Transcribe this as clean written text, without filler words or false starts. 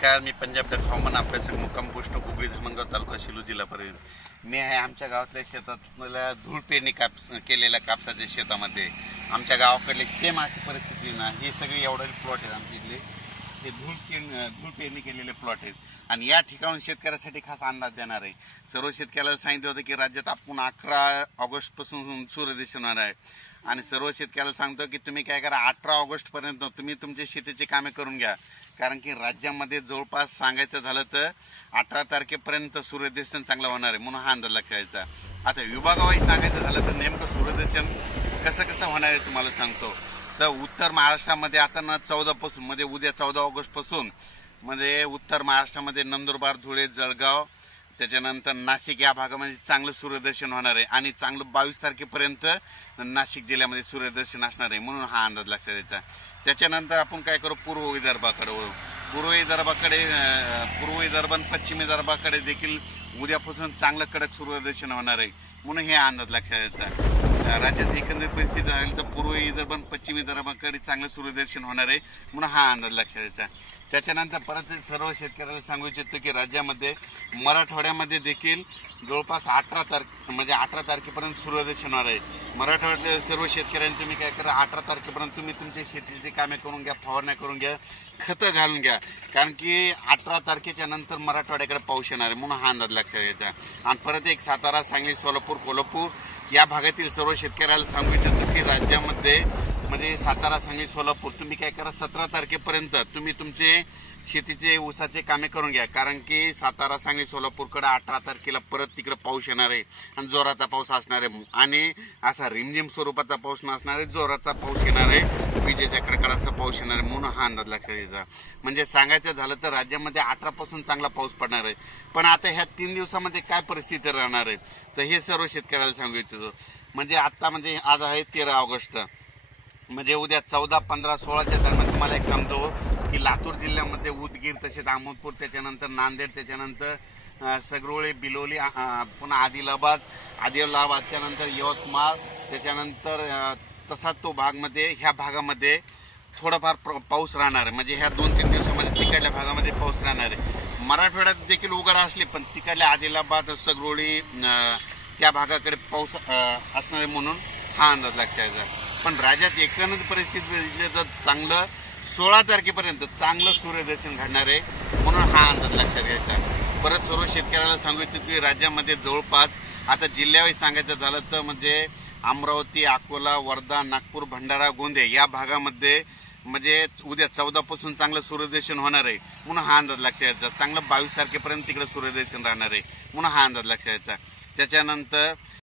नमस्कार, मी पंजाब डॉ हवामान अभ्यासक मुक्काम पोस्ट कुगळी धामणगाव तालुका शिलू जिल्हा परभणी. मी आहे आमच्या गावातल्या शेतातल्या धूळ पेरणी केलेल्या कापसाच्या शेतामध्ये. आमच्या गावाकडले सेम अशी परिस्थिती ना, हे सगळे एवढे प्लॉट आहेत आमच्या इथले. हे धूळ पेरणी केलेले प्लॉट आहेत आणि या ठिकाणून शेतकऱ्यासाठी खास अंदाज देणार आहे. सर्व शेतकऱ्याला सांगितलं होतं की राज्यात आपण 11 ऑगस्ट पासून सूर्यदर्शन होणार आहे आणि सर्व शेतकऱ्याला सांगतो की तुम्ही काय करा, 18 ऑगस्ट पर्यंत तुम्ही तुमचे शेतीची कामे करून घ्या. कारण की राज्यामध्ये जवळपास सांगायचं झालं तर 18 तारखेपर्यंत सूर्यदर्शन चांगलं होणार आहे, म्हणून हा अंदाज लक्षात घ्यायचा. आता विभागावाईज सांगायचं झालं तर नेमकं सूर्यदर्शन कसं होणार आहे तुम्हाला सांगतो. तर उत्तर महाराष्ट्रामध्ये आता ना 14 पासून म्हणजे उद्या 14 ऑगस्ट पासून म्हणजे उत्तर महाराष्ट्रामध्ये नंदुरबार, धुळे, जळगाव, त्याच्यानंतर नाशिक या भागामध्ये चांगलं सूर्यदर्शन होणार आहे आणि चांगलं 22 तारखेपर्यंत नाशिक जिल्ह्यामध्ये सूर्यदर्शन असणार आहे, म्हणून हा अंदाज लक्षात द्यायचा. त्याच्यानंतर आपण काय करू, पूर्व विदर्भाकडे वळू. पूर्व विदर्भ आणि पश्चिम विदर्भाकडे देखील उद्यापासून चांगलं कडक सूर्यदर्शन होणार आहे, म्हणून हे अंदाज लक्षात द्यायचा. राज्यात एकंदरीत परिस्थिती राहील तर पूर्व विदर्भ आणि पश्चिम विदर्भाकडे चांगलं सूर्यदर्शन होणार आहे, म्हणून हा अंदाज लक्षात द्यायचा. त्याच्यानंतर परत सर्व शेतकऱ्याला सांगू इच्छितो की राज्यामध्ये मराठवाड्यामध्ये देखील जवळपास 18 तारखेपर्यंत सूर्यदर्शन होणार आहे. मराठवाड्यातल्या सर्व शेतकऱ्यांनी तुम्ही काय करा, 18 तारखेपर्यंत तुम्ही तुमच्या शेतीची कामे करून घ्या, फवारण्या करून घ्या, खतं घालून घ्या. कारण की 18 तारखेच्या नंतर मराठवाड्याकडे पाऊस येणार आहे, म्हणून हा अंदाज लक्षात घ्यायचा. आणि परत एक सातारा, सांगली, सोलापूर, कोल्हापूर या भागातील सर्व शेतकऱ्याला सांगू इच्छितो की राज्यामध्ये म्हणजे सातारा, सांगली, सोलापूर तुम्ही काय करा, 17 तारखेपर्यंत तुम्ही तुमचे शेतीचे ऊसाचे कामे करून घ्या. कारण की सातारा, सांगली, सोलापूरकडे 18 तारखेला परत तिकडे पाऊस येणार आहे आणि जोराचा पाऊस असणार आहे आणि असा रिमझिम स्वरूपाचा पाऊस नसणार आहे, जोराचा पाऊस येणार आहे, विजेच्या कडकडाचा पाऊस येणार आहे, म्हणून हा अंदाज लक्षात घ्यायचा. म्हणजे सांगायचं झालं तर राज्यामध्ये 18 पासून चांगला पाऊस पडणार आहे. पण आता ह्या 3 दिवसामध्ये काय परिस्थिती राहणार आहे तर हे सर्व शेतकऱ्याला सांगू इच्छितो. म्हणजे आता म्हणजे आज आहे 13 ऑगस्ट, म्हणजे उद्या 14, 15, 16च्या दरम्यान तुम्हाला एक सांगतो की लातूर जिल्ह्यामध्ये उदगीर, तसेच अहमदपूर, त्याच्यानंतर नांदेड, त्याच्यानंतर सगरोळे, बिलोली, पुन्हा आदिलाबादच्या नंतर यवतमाळ, त्याच्यानंतर तसा तो भागमध्ये ह्या भागामध्ये थोडाफार पाऊस राहणार आहे. म्हणजे ह्या 2-3 दिवसामध्ये तिकडल्या भागामध्ये पाऊस राहणार आहे. मराठवाड्यात देखील उघड असली पण तिकडल्या आदिलाबाद, सगरोळी त्या भागाकडे पाऊस असणार आहे, म्हणून हा अंदाज लक्षात घ्यायचा. पण राज्यात एकंदरीत परिस्थिती तर चांगलं 16 तारखेपर्यंत चांगलं सूर्यदर्शन घडणार आहे, म्हणून हा अंदाज लक्षात घ्यायचा. परत सर्व शेतकऱ्याला सांगू इच्छितो की राज्यामध्ये जवळपास आता जिल्ह्यावाईज सांगायचं झालं तर म्हणजे अमरावती, अकोला, वर्धा, नागपूर, भंडारा, गोंदिया या भागामध्ये म्हणजे उद्या 14 पासून चांगलं सूर्यदर्शन होणार आहे, म्हणून हा अंदाज लक्षात घ्यायचा. चांगलं 22 तारखेपर्यंत तिकडे सूर्यदर्शन राहणार आहे, म्हणून हा अंदाज लक्षात घ्यायचा. त्याच्यानंतर